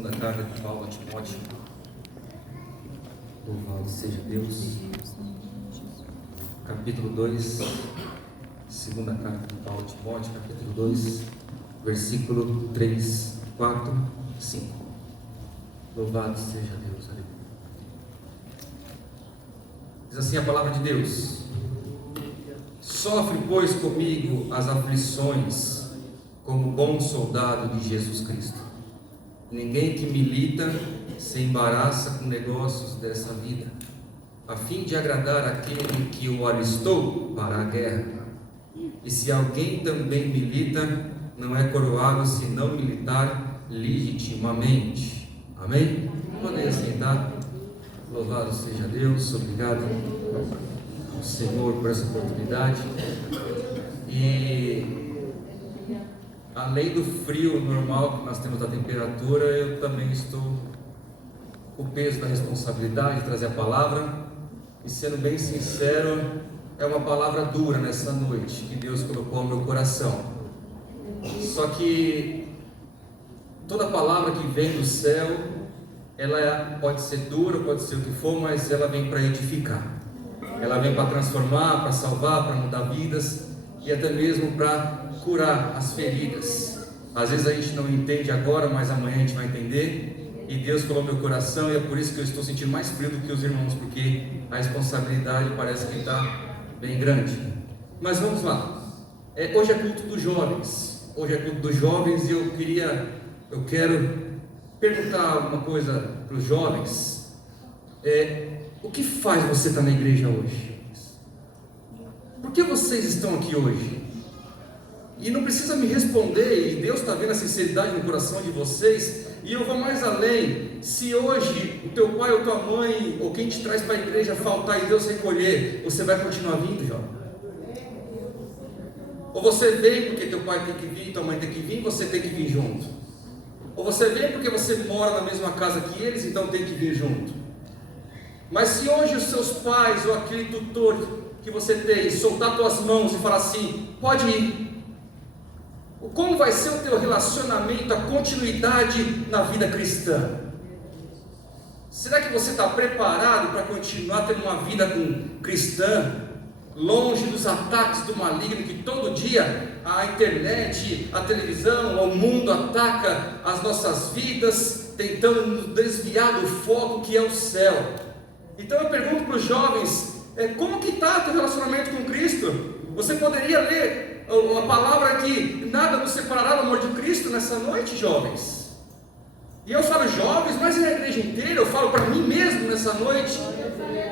Segunda carta de Paulo a Timóteo. Louvado seja Deus. Capítulo 2, segunda carta de Paulo a Timóteo, capítulo 2, versículo 3, 4, 5. Louvado seja Deus. Aleluia. Diz assim a palavra de Deus: sofre, pois, comigo as aflições, como bom soldado de Jesus Cristo. Ninguém que milita se embaraça com negócios dessa vida, a fim de agradar aquele que o alistou para a guerra. E se alguém também milita, não é coroado se não militar legitimamente. Amém? Podem assentar. Louvado seja Deus. Obrigado ao Senhor por essa oportunidade. E além do frio normal que nós temos da temperatura, eu também estou com o peso da responsabilidade de trazer a palavra. E sendo bem sincero, é uma palavra dura nessa noite que Deus colocou no meu coração. Só que toda palavra que vem do céu, ela pode ser dura, pode ser o que for, mas ela vem para edificar. Ela vem para transformar, para salvar, para mudar vidas e até mesmo para curar as feridas. Às vezes a gente não entende agora, mas amanhã a gente vai entender. E Deus falou no meu coração, e é por isso que eu estou sentindo mais frio do que os irmãos, porque a responsabilidade parece que está bem grande. Mas vamos lá. Hoje é culto dos jovens. Hoje é culto dos jovens e eu quero perguntar uma coisa para os jovens. O que faz você estar na igreja hoje? Por que vocês estão aqui hoje? E não precisa me responder, e Deus está vendo a sinceridade no coração de vocês. E eu vou mais além. Se hoje o teu pai ou tua mãe, ou quem te traz para a igreja faltar e Deus recolher, você vai continuar vindo, jovem? Ou você vem porque teu pai tem que vir, tua mãe tem que vir, você tem que vir junto? Ou você vem porque você mora na mesma casa que eles, então tem que vir junto? Mas se hoje os seus pais ou aquele tutor que você tem soltar tuas mãos e falar assim, pode ir, como vai ser o teu relacionamento, a continuidade na vida cristã? Será que você está preparado para continuar tendo uma vida cristã, longe dos ataques do maligno que todo dia a internet, a televisão, o mundo ataca as nossas vidas, tentando nos desviar do foco que é o céu? Então eu pergunto para os jovens, como que está o teu relacionamento com Cristo? Você poderia ler a palavra que nada nos separará do amor de Cristo nessa noite, jovens? E eu falo jovens, mas é a igreja inteira, eu falo para mim mesmo nessa noite,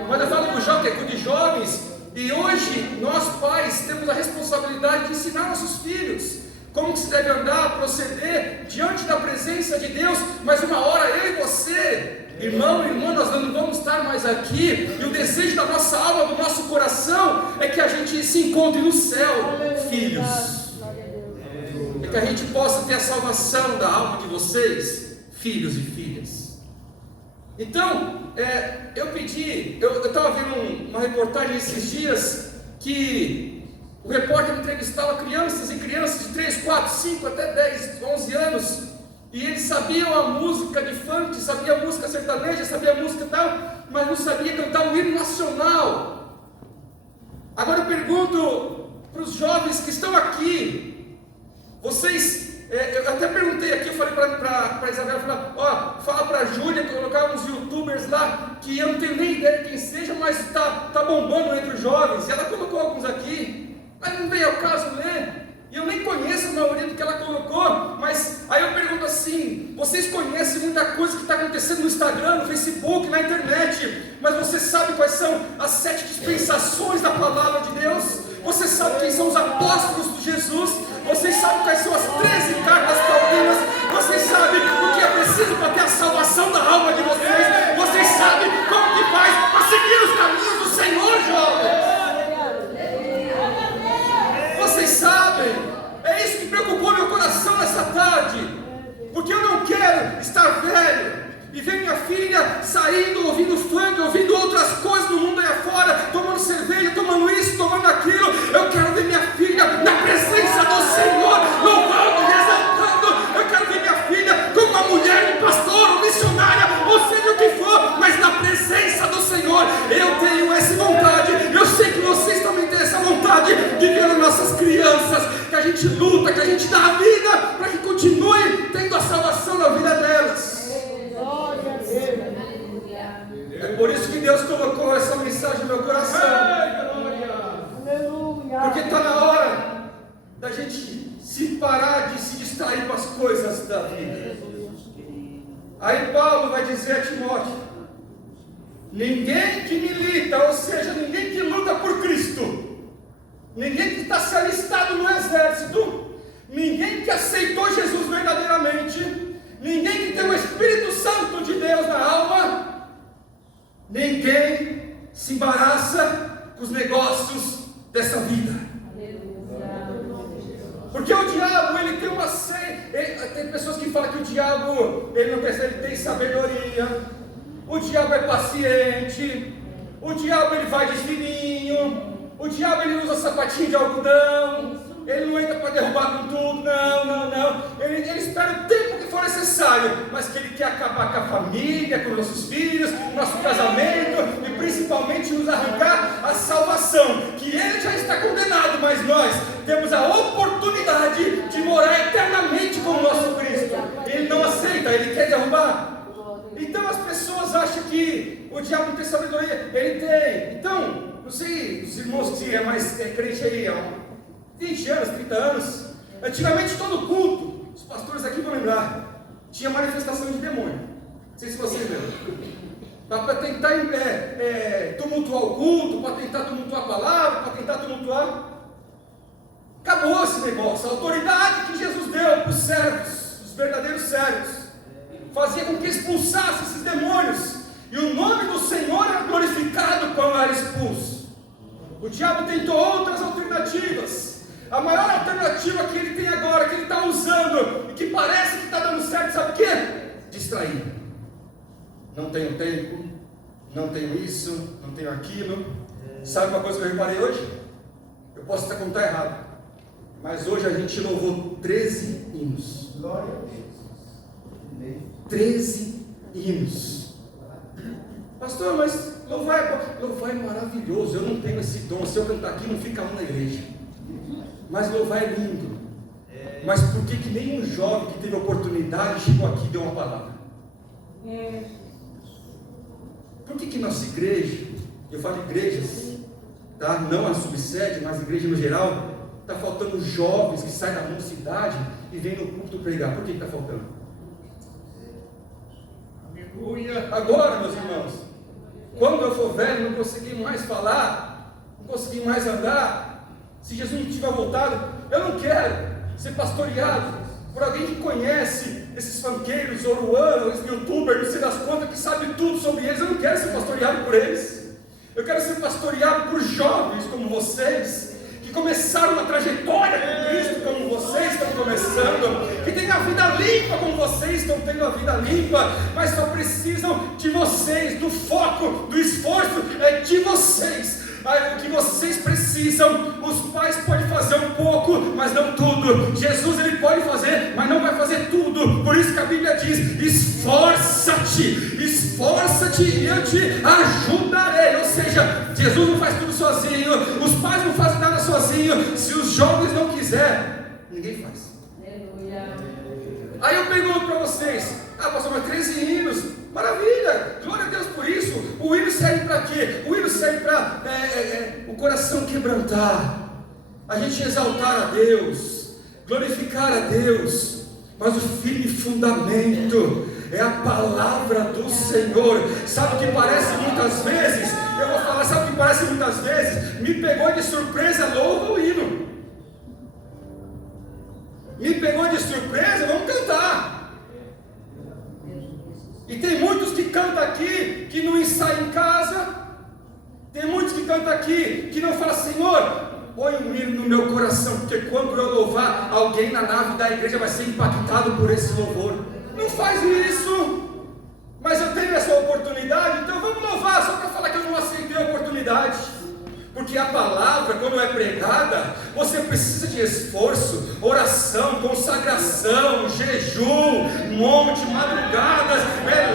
mas eu falo para o jovem que é culto de jovens. E hoje nós pais temos a responsabilidade de ensinar nossos filhos como que se deve andar, proceder diante da presença de Deus. Mas uma hora eu e você, irmão e irmã, nós não vamos estar mais aqui, e o desejo da nossa alma, do nosso coração, é que a gente se encontre no céu, filhos. É que a gente possa ter a salvação da alma de vocês, filhos e filhas. Então, eu estava vendo uma reportagem esses dias, que o repórter entrevistava crianças e crianças de 3, 4, 5, até 10, 11 anos, e eles sabiam a música de funk, sabiam a música sertaneja, sabiam a música tal, mas não sabiam cantar o hino nacional. Agora eu pergunto para os jovens que estão aqui, vocês, eu até perguntei aqui, eu falei para a Isabela, fala para a Júlia, colocar uns youtubers lá, que eu não tenho nem ideia de quem seja, mas está bombando entre os jovens, e ela colocou alguns aqui, mas não veio ao caso ler. E eu nem conheço a maioria do que ela colocou, mas aí eu pergunto assim, vocês conhecem muita coisa que está acontecendo no Instagram, no Facebook, na internet, mas você sabe quais são as 7 dispensações da palavra de Deus? Você sabe quem são os apóstolos de Jesus? Vocês sabem quais são as 13 cartas paulinas? Vocês sabem o que é preciso para ter a salvação da alma de vocês? Vocês sabem como que faz para seguir os caminhos do Senhor, jovens? Vocês sabem, é isso que preocupou meu coração nessa tarde, porque eu não quero estar velho e ver minha filha saindo, ouvindo funk, ouvindo outras coisas do mundo aí afora, tomando cerveja, tomando isso, tomando aquilo. Eu quero ver minha filha na presença do Senhor, louvando e exaltando. Eu quero ver minha filha como uma mulher de pastor, crianças, que a gente luta, que a gente dá a vida para que continue tendo a salvação na vida delas. É por isso que Deus colocou essa mensagem no meu coração. Porque está na hora da gente se parar de se distrair com as coisas da vida. Aí Paulo vai dizer a Timóteo: ninguém que milita, ou seja, ninguém que luta por Cristo, ninguém que está se alistado no exército, ninguém que aceitou Jesus verdadeiramente, ninguém que tem o Espírito Santo de Deus na alma, ninguém se embaraça com os negócios dessa vida. Porque o diabo, ele tem uma série. Tem pessoas que falam que o diabo, ele não pensa, ele tem sabedoria. O diabo é paciente. O diabo, ele vai de fininho. O diabo, ele usa sapatinho de algodão. Ele não entra para derrubar com tudo. Não. Ele espera o tempo que for necessário. Mas que ele quer acabar com a família, com nossos filhos, com o nosso casamento. E principalmente nos arrancar a salvação. Que ele já está condenado, mas nós temos a oportunidade de morar eternamente com o nosso Cristo. Ele não aceita, ele quer derrubar. Então as pessoas acham que o diabo não tem sabedoria. Ele tem. Então, não sei, os irmãos que é mais crente aí, há 20 anos, 30 anos. Antigamente todo culto, os pastores aqui vão lembrar, tinha manifestação de demônio. Não sei se vocês lembram. Para tentar tumultuar o culto, para tentar tumultuar a palavra, para tentar tumultuar. Acabou esse negócio. A autoridade que Jesus deu para os servos, os verdadeiros servos, fazia com que expulsasse esses demônios. E o nome do Senhor era glorificado quando era expulso. O diabo tentou outras alternativas. A maior alternativa que ele tem agora, que ele está usando, e que parece que está dando certo, sabe o quê? Distrair. Não tenho tempo, não tenho isso, não tenho aquilo. Sabe uma coisa que eu reparei hoje? Eu posso estar contando errado, mas hoje a gente louvou 13 hinos. Glória a Deus. 13 hinos. Pastor, mas louvar é maravilhoso. Eu não tenho esse dom. Se eu cantar aqui, não fica um na igreja. Mas louvar é lindo. Mas por que nenhum jovem que teve oportunidade chegou aqui e deu uma palavra? Por que nossa igreja, eu falo igrejas, tá? Não a subsede, mas a igreja no geral, está faltando jovens que saem da mocidade e vêm no culto pregar? Por que está faltando? Aleluia! Agora, meus irmãos, quando eu for velho, não conseguir mais falar, não conseguir mais andar, se Jesus não tiver voltado, eu não quero ser pastoreado por alguém que conhece esses funkeiros, oruanos, esses youtubers, não sei das quantas, que sabe tudo sobre eles. Eu não quero ser pastoreado por eles. Eu quero ser pastoreado por jovens como vocês, que começaram uma trajetória com Cristo como vocês estão começando, que têm a vida limpa como vocês estão tendo a vida limpa, mas só precisam de vocês, do foco, do esforço é de vocês. O que vocês precisam, os pais podem fazer um pouco, mas não tudo. Jesus, ele pode fazer, mas não vai fazer tudo. Por isso que a Bíblia diz: esforça-te e eu te ajudarei. Ou seja, Jesus não faz tudo sozinho, os pais não fazem nada sozinho. Se os jovens não quiserem, ninguém faz. Aí eu pergunto para vocês: pastor, mas 13 hinos, maravilha, glória a Deus por isso. O hino serve para quê? O hino serve para o coração quebrantar, a gente exaltar a Deus, glorificar a Deus. Mas o firme fundamento é a palavra do Senhor. Sabe o que parece muitas vezes? Eu vou falar, sabe o que parece muitas vezes? Me pegou de surpresa, louva o hino. Me pegou de surpresa, vamos cantar. E tem muitos que cantam aqui, que não ensaiam em casa. Tem muitos que cantam aqui, que não falam: Senhor, põe um hino no meu coração, porque quando eu louvar, alguém na nave da igreja vai ser impactado por esse louvor. Não faz isso. Mas eu tenho essa oportunidade, então vamos louvar, só para falar que eu não aceitei a oportunidade. Porque a palavra, quando é pregada, você precisa de esforço, oração, consagração, jejum, monte, madrugadas,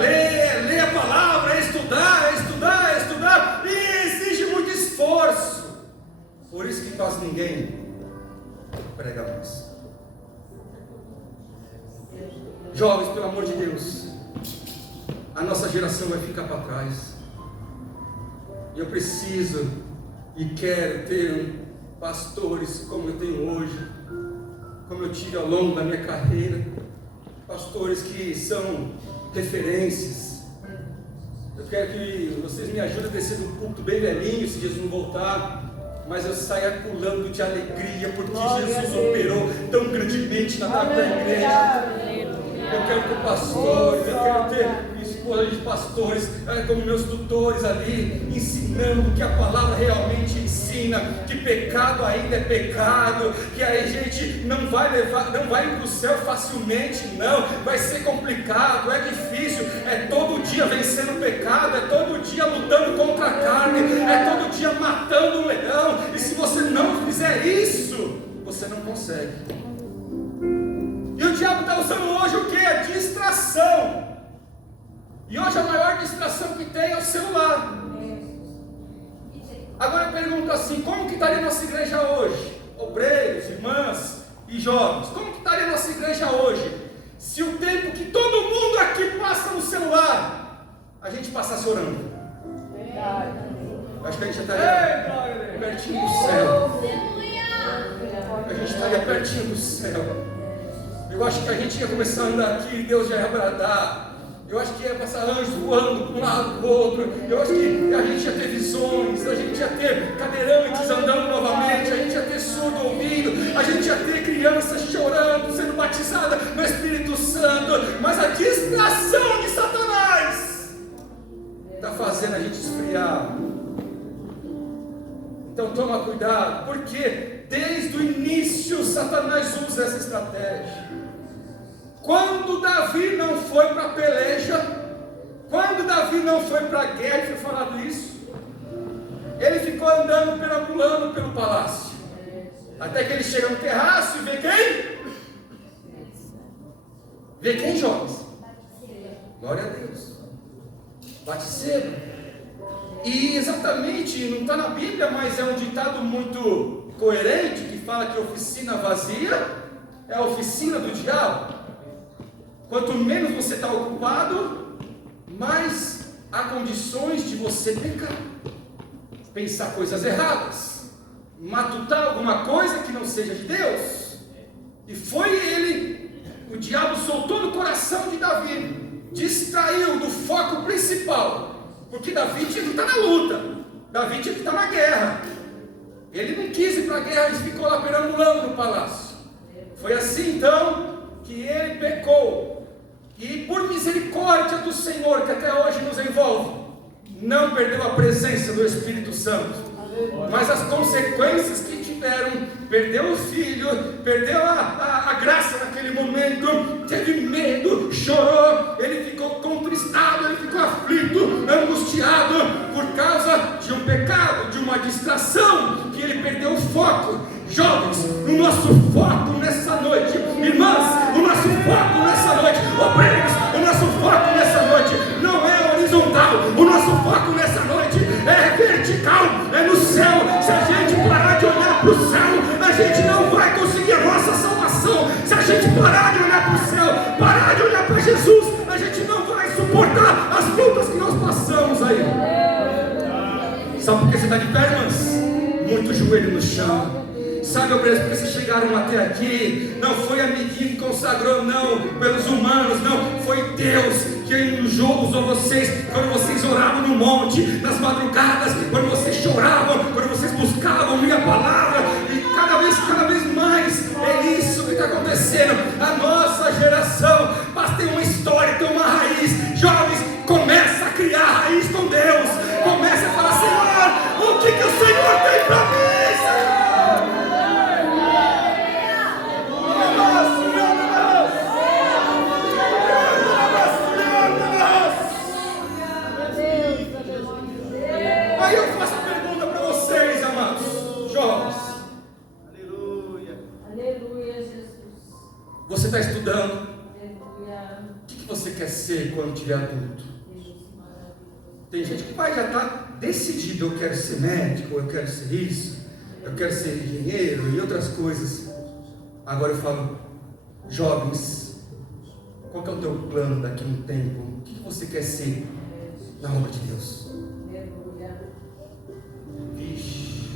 ler a palavra, estudar, e exige muito esforço. Por isso que quase ninguém Deus, a nossa geração vai ficar para trás. E eu preciso e quero ter pastores como eu tenho hoje, como eu tive ao longo da minha carreira, pastores que são referências. Eu quero que vocês me ajudem a descer do púlpito bem velhinho, se Jesus não voltar, mas eu saia pulando de alegria, porque Jesus operou tão grandemente na vida da igreja. Eu quero ter pastores, eu quero ter esposa de pastores, como meus tutores ali, ensinando que a palavra realmente ensina, que pecado ainda é pecado, que a gente não vai para o céu facilmente, não, vai ser complicado, é difícil, é todo dia vencendo o pecado, é todo dia lutando contra a carne, é todo dia matando um leão, e se você não fizer isso, você não consegue. E o diabo está usando hoje o que? A distração. E hoje a maior distração que tem é o celular. Agora eu pergunto assim, como que estaria a nossa igreja hoje? Obreiros, irmãs e jovens, como que estaria a nossa igreja hoje? Se o tempo que todo mundo aqui passa no celular, a gente passasse orando. Acho que a gente estaria pertinho do céu. A gente estaria pertinho do céu. Eu acho que a gente ia começar a andar aqui e Deus já ia bradar. Eu acho que ia passar anjos voando para um lado para o outro. Eu acho que a gente ia ter visões, a gente ia ter cadeirantes andando novamente, a gente ia ter surdo ouvindo, a gente ia ter crianças chorando, sendo batizada no Espírito Santo. Mas a distração de Satanás está fazendo a gente esfriar. Então toma cuidado, porque desde o início Satanás usa essa estratégia. Quando Davi não foi para a peleja, quando Davi não foi para a guerra, foi falado isso, ele ficou andando, perambulando pelo palácio, até que ele chega no terraço e vê quem? Vê quem, jovens? Glória a Deus. Batseba. E exatamente, não está na Bíblia, mas é um ditado muito coerente, que fala que oficina vazia é a oficina do diabo. Quanto menos você está ocupado, mais há condições de você pecar, pensar coisas erradas, matutar alguma coisa que não seja de Deus. E foi ele, o diabo soltou no coração de Davi, distraiu do foco principal, porque Davi tinha que estar na luta, Davi tinha que estar na guerra. Ele não quis ir para a guerra, ele ficou lá perambulando no palácio. Foi assim então que ele pecou. E por misericórdia do Senhor, que até hoje nos envolve, não perdeu a presença do Espírito Santo, mas as consequências que tiveram, perdeu o filho, perdeu a graça naquele momento, teve medo, chorou, ele ficou contristado, ele ficou aflito, angustiado, por causa de um pecado, de uma distração, que ele perdeu o foco. Jovens, o nosso foco nessa noite, irmãs, o nosso foco nessa noite, obreiros, o nosso foco nessa noite não é horizontal, o nosso foco nessa noite é vertical, é no céu. Se a gente parar de olhar para o céu, a gente não vai conseguir a nossa salvação. Se a gente parar de olhar para o céu, parar de olhar para Jesus, a gente não vai suportar as lutas que nós passamos aí. Sabe por que você está de pé, irmãs? Muito joelho no chão. Sabe, obreiros, porque vocês chegaram até aqui, não foi amiguinho que consagrou, não, pelos humanos, não, foi Deus que usou vocês, quando vocês oravam no monte, nas madrugadas, quando vocês choravam, quando vocês buscavam a minha palavra, e cada vez mais, é isso que está acontecendo. A nossa geração, mas tem uma história, tem uma raiz. Jovens, começa a criar raiz com Deus, começa a falar: Senhor, o que o Senhor tem para mim, Senhor? Aí eu faço a pergunta para vocês, amados jovens. Aleluia. Aleluia, Jesus. Você está estudando? Aleluia. O que você quer ser quando tiver adulto? Jesus maravilhoso. Tem gente que vai já estar decidido: eu quero ser médico, eu quero ser isso, eu quero ser engenheiro e outras coisas. Agora eu falo: jovens, Qual que é o teu plano daqui a um tempo? O que você quer ser na obra de Deus? Aleluia. Vixe.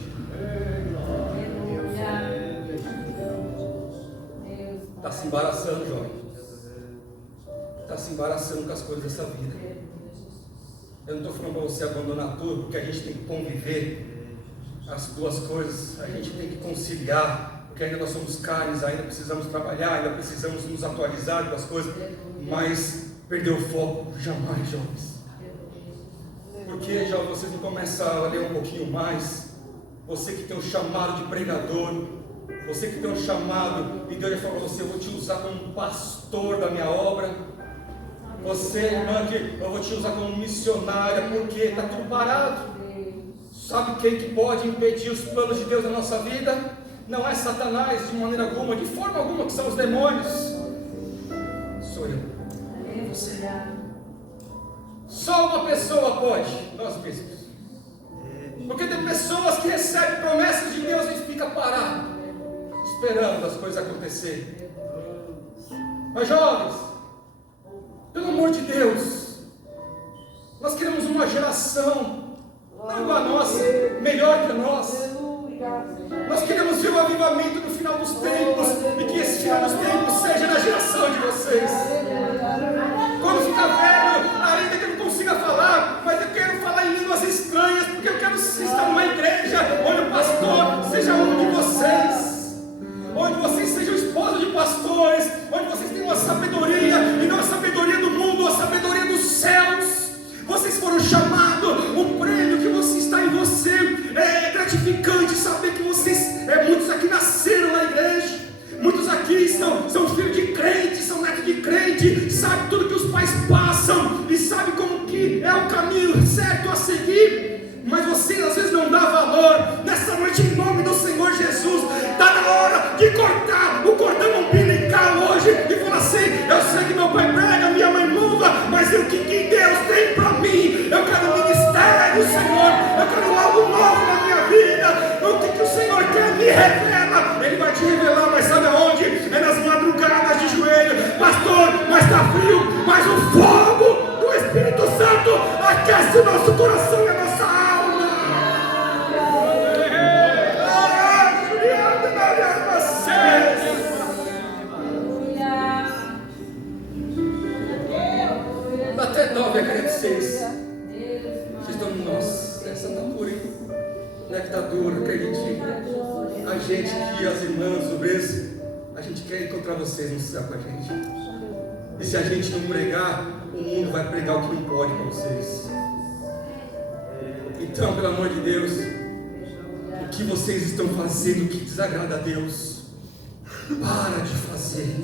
Está se embaraçando, jovem. Está se embaraçando com as coisas dessa vida. Eu não estou falando para você abandonar tudo, porque a gente tem que conviver as duas coisas. A gente tem que conciliar, porque ainda nós somos carnes, ainda precisamos trabalhar, ainda precisamos nos atualizar com as coisas. Mas perder o foco jamais, jovens. Porque já vocês não começam a ler um pouquinho mais. Você que tem um chamado de pregador, você que tem um chamado, e Deus já falou para você: eu vou te usar como pastor da minha obra. Você, irmã, que eu vou te usar como missionária, porque está tudo parado. Sabe quem que pode impedir os planos de Deus na nossa vida? Não é Satanás de maneira alguma, de forma alguma, que são os demônios. Sou eu. Você. Só uma pessoa pode, nós mesmos. Porque tem pessoas que recebem promessas de Deus e fica parado, esperando as coisas acontecerem. Mas jovens, pelo amor de Deus, nós queremos uma geração, não igual a nossa, melhor que a nossa. Nós queremos ver o avivamento no final dos tempos, e que esse final dos tempos seja na geração de vocês. Quando ficar velho, ainda que eu não consiga falar, mas eu quero falar em línguas estranhas, porque eu quero estar numa igreja onde o pastor seja um de vocês, onde vocês sejam esposos de pastores, onde vocês tenham uma sabedoria, e não a sabedoria do mundo, a sabedoria dos céus. Vocês foram chamados, o prêmio que você está em você é gratificante saber que vocês, muitos aqui nasceram na igreja, muitos aqui são filhos de crente, são netos de crente, sabe tudo que os pais passam e sabe como que é o caminho certo a seguir, mas você às vezes não dá valor. Nessa noite, em nome do Senhor Jesus, está na hora de cortar o cordão umbilical hoje e falar assim: eu sei que meu pai prega, minha mãe louva, mas o que Deus tem para mim? Eu quero ministério, Senhor, eu quero algo novo na minha vida. O que o Senhor quer? Me revela. Ele vai te revelar, mas sabe aonde? É nas madrugadas de joelho. Pastor, mas está frio, mas o fogo do Espírito Santo aquece o nosso coração e a nossa alma. Dá até 9 a 46. Vocês estão, nossa, essa está pura, hein? Não é que está dura, acredite. A gente aqui, as irmãs, os obreiros, a gente quer encontrar vocês no céu com a gente. E se a gente não pregar, o mundo vai pregar o que não pode para vocês. Então, pelo amor de Deus, o que vocês estão fazendo que desagrada a Deus, para de fazer.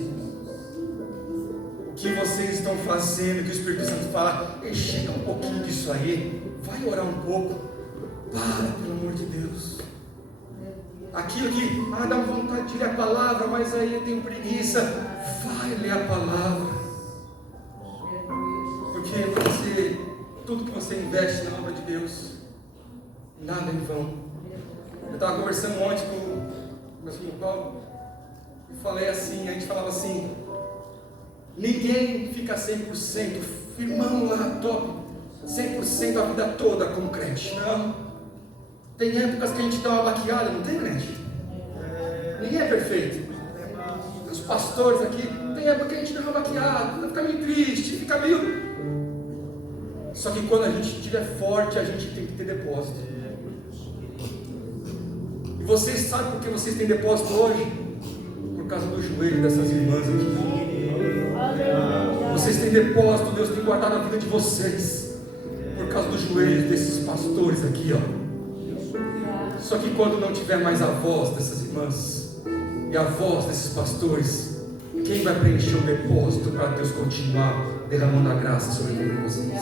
O que vocês estão fazendo, que o Espírito Santo fala: chega um pouquinho disso aí, vai orar um pouco. Para, pelo amor de Deus. Aquilo que dá vontade de ler a palavra, mas aí eu tenho preguiça. Vai ler a palavra. Porque tudo que você investe na obra de Deus, nada em vão. Eu estava conversando ontem com o meu filho Paulo e falei assim, a gente falava assim: ninguém fica 100% firmão lá, top, 100% a vida toda como crente. Não. Tem épocas que a gente dá uma baqueada, não tem, crente? Ninguém é perfeito. Os pastores aqui, tem época que a gente dá uma baqueada, fica meio triste, fica meio... Só que quando a gente estiver forte, a gente tem que ter depósito. E vocês sabem por que vocês têm depósito hoje? Por causa do joelho dessas irmãs aqui. Vocês têm depósito, Deus tem guardado a vida de vocês por causa dos joelhos desses pastores aqui, ó. Só que quando não tiver mais a voz dessas irmãs e a voz desses pastores, quem vai preencher o depósito para Deus continuar derramando a graça sobre vocês?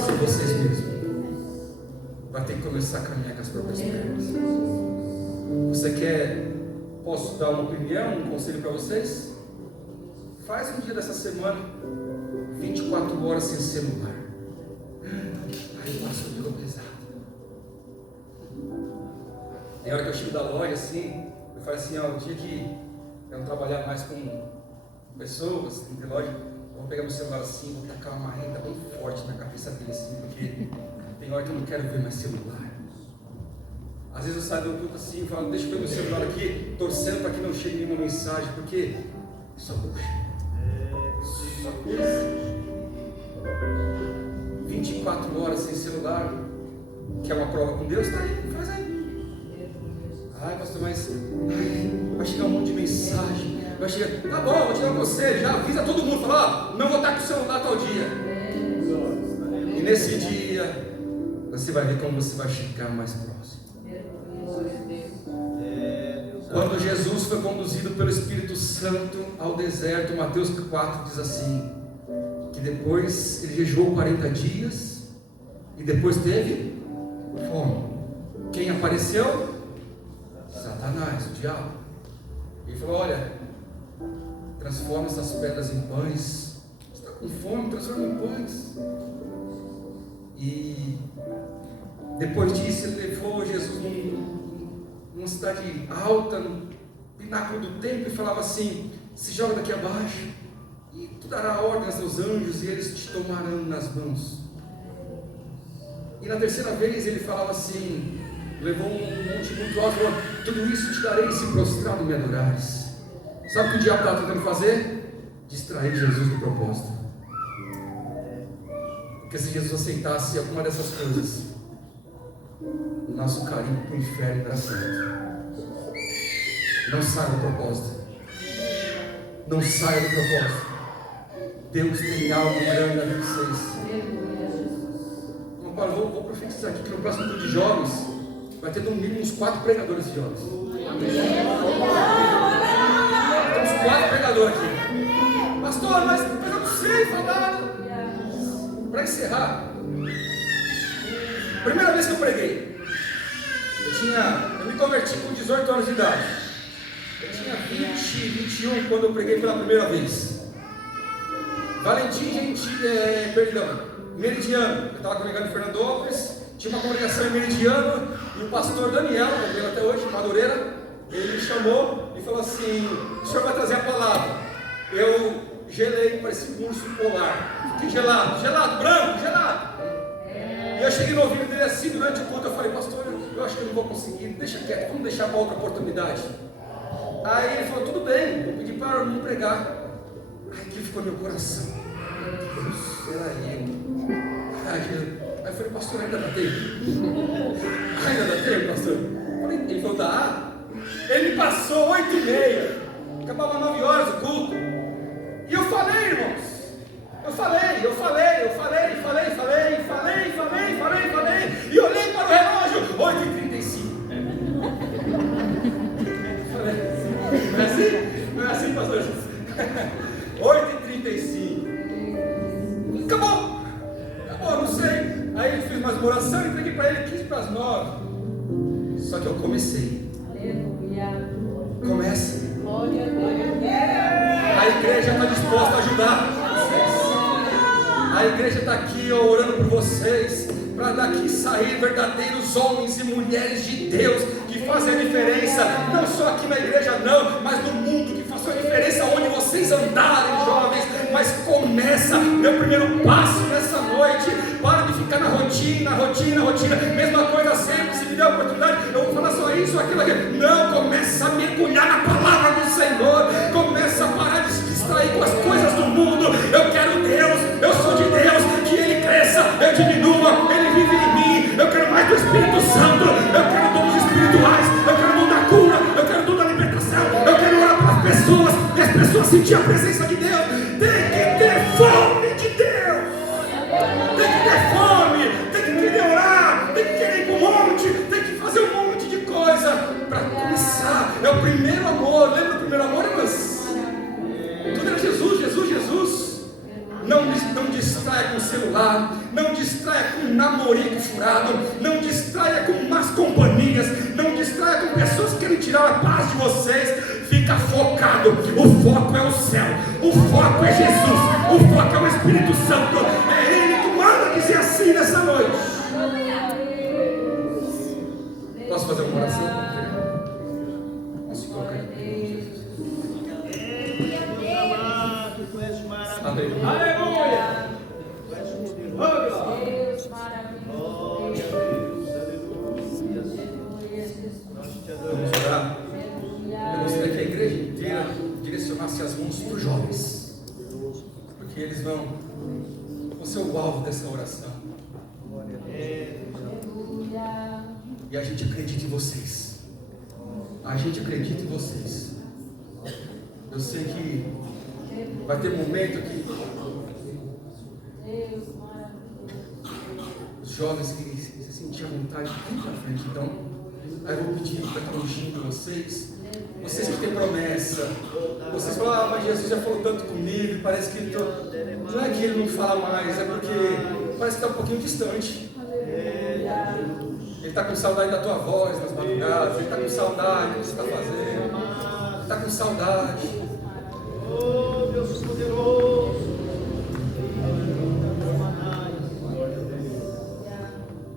Se vocês mesmos. Vai ter que começar a caminhar com as próprias pernas. Você quer? Posso dar uma opinião, um conselho para vocês? Faz um dia dessa semana 24 horas sem celular. Aí passa o dia pesado. Tem hora que eu chego da loja assim, eu falo assim: o dia que eu não trabalhar mais com pessoas no relógio, eu vou pegar meu celular assim, vou tacar uma renda bem forte na cabeça dele assim, porque tem hora que eu não quero ver mais celular. Às vezes eu saio do culto assim e falo, deixa eu ver meu celular aqui, torcendo para que não chegue nenhuma mensagem, porque só puxa. Só puxa. 24 horas sem celular, que é uma prova com Deus, está aí, faz aí. Ai, pastor, mas vai chegar um monte de mensagem. Vai chegar, tá bom, vou tirar você, já avisa todo mundo, fala, ó, não vou estar com o celular tal dia. E nesse dia, você vai ver como você vai chegar mais próximo. Quando Jesus foi conduzido pelo Espírito Santo ao deserto, Mateus 4 diz assim, que depois ele jejuou 40 dias e depois teve fome. Quem apareceu? Satanás, o diabo. Ele falou, olha, transforma essas pedras em pães. Você está com fome, transforma em pães. E depois disso ele levou Jesus numa cidade alta, no pináculo do templo, e falava assim, se joga daqui abaixo, e tu dará ordens aos anjos, e eles te tomarão nas mãos. E na terceira vez ele falava assim, levou um monte muito alto, falou, tudo isso te darei se prostrado me adorares. Sabe o que o diabo estava tentando fazer? Distrair Jesus do propósito. Porque se Jesus aceitasse alguma dessas coisas, o nosso carinho para o inferno era certo. Não saia do propósito. Não saia do propósito. Deus tem algo grande na vida de vocês. Vou profetizar aqui que no próximo culto de jovens vai ter no mínimo uns 4 pregadores de jovens. Temos 4 pregadores aqui. Pastor, mas eu não sei falar. Para encerrar, primeira vez que eu preguei, eu me converti com 18 anos de idade. Eu tinha 21 quando eu preguei pela primeira vez. Meridiano. Eu estava congregando em Fernandópolis, tinha uma congregação em Meridiano, e o pastor Daniel, que veio até hoje, Madureira, ele me chamou e falou assim, o senhor vai trazer a palavra. Eu gelei, parecia um urso polar. Fiquei gelado, branco, gelado. E eu cheguei no ouvido dele assim durante o culto, eu falei, pastor, eu acho que eu não vou conseguir, deixa quieto, vamos deixar para outra oportunidade. Aí ele falou, tudo bem, vou pedir para me pregar. Aí aquilo ficou no meu coração. Será eu? Aí eu falei, pastor, ainda dá tempo? Ainda dá tempo, pastor? Ele falou, dá. Ele me passou 8h30, acabava 9 horas o culto. E eu falei, irmãos. Eu falei. E olhei para o relógio, 8h35. Não é assim? Não é assim, pastor? 8h35. Acabou, não sei. Aí eu fiz mais uma oração e entreguei para ele 15 para as 9. Só que eu comecei. Aleluia. Comece. Glória a Deus. A igreja está disposta a ajudar vocês. A igreja está aqui orando por vocês, para daqui sair verdadeiros homens e mulheres de Deus, que fazem a diferença, não só aqui na igreja não, mas no mundo, que façam a diferença onde vocês andarem, jovens. Mas começa, meu primeiro passo nessa noite, para de ficar na rotina, mesma coisa sempre. Se me der a oportunidade, eu vou falar só isso, aquilo. Não, começa a mergulhar na palavra do Senhor, começa a parar de se distrair com as coisas do mundo. Eu quero Deus, eu sou de Deus, que Ele cresça, eu diminua, Ele vive em mim. Eu quero mais do Espírito Santo, eu quero dons espirituais, eu quero dom da cura, eu quero dom da libertação, eu quero orar pelas pessoas, e as pessoas sentir a presença de Deus. Tem que ter fome de Deus, tem que ter fome, tem que querer orar, tem que querer ir para um monte, tem que fazer um monte de coisa para começar. É o primeiro amor. Lembra do primeiro amor, irmãs? Tudo era Jesus. Não distraia com o celular, não distraia com um namorico furado, não distraia com más companhias, não distraia com pessoas que querem tirar a paz de vocês. Fica focado. O foco é o céu, o foco é Jesus, o foco é o Espírito Santo. É Ele que manda dizer assim nessa noite. Posso fazer uma oração? Vamos se colocar aqui. Aleluia. Deus maravilhoso. Vamos orar. Eu gostaria que a igreja inteira direcionasse as mãos para os jovens, porque eles vão ser o alvo dessa oração. E a gente acredita em vocês. A gente acredita em vocês. Eu sei que vai ter momento que os jovens que se sentirem à vontade, vem para frente. Então, aí eu vou pedir para estar ungindo vocês. Vocês que têm promessa. Vocês falam, ah, mas Jesus já falou tanto comigo. Parece que não é que ele não fala mais, é porque parece que está um pouquinho distante. Ele está com saudade da tua voz nas madrugadas. Ele está com saudade do que você está fazendo. Ele está com saudade. Oh, Deus poderoso.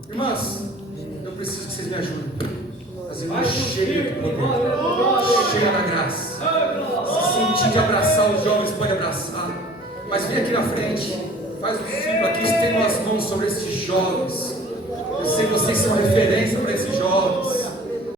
Irmãs, eu preciso que vocês me ajudem. Fazer um cheio do poder, cheio da graça. Se sentir de abraçar os jovens, pode abraçar. Mas vem aqui na frente, faz um ciclo aqui, estendam as mãos sobre esses jovens. Eu sei que vocês são referência para esses jovens.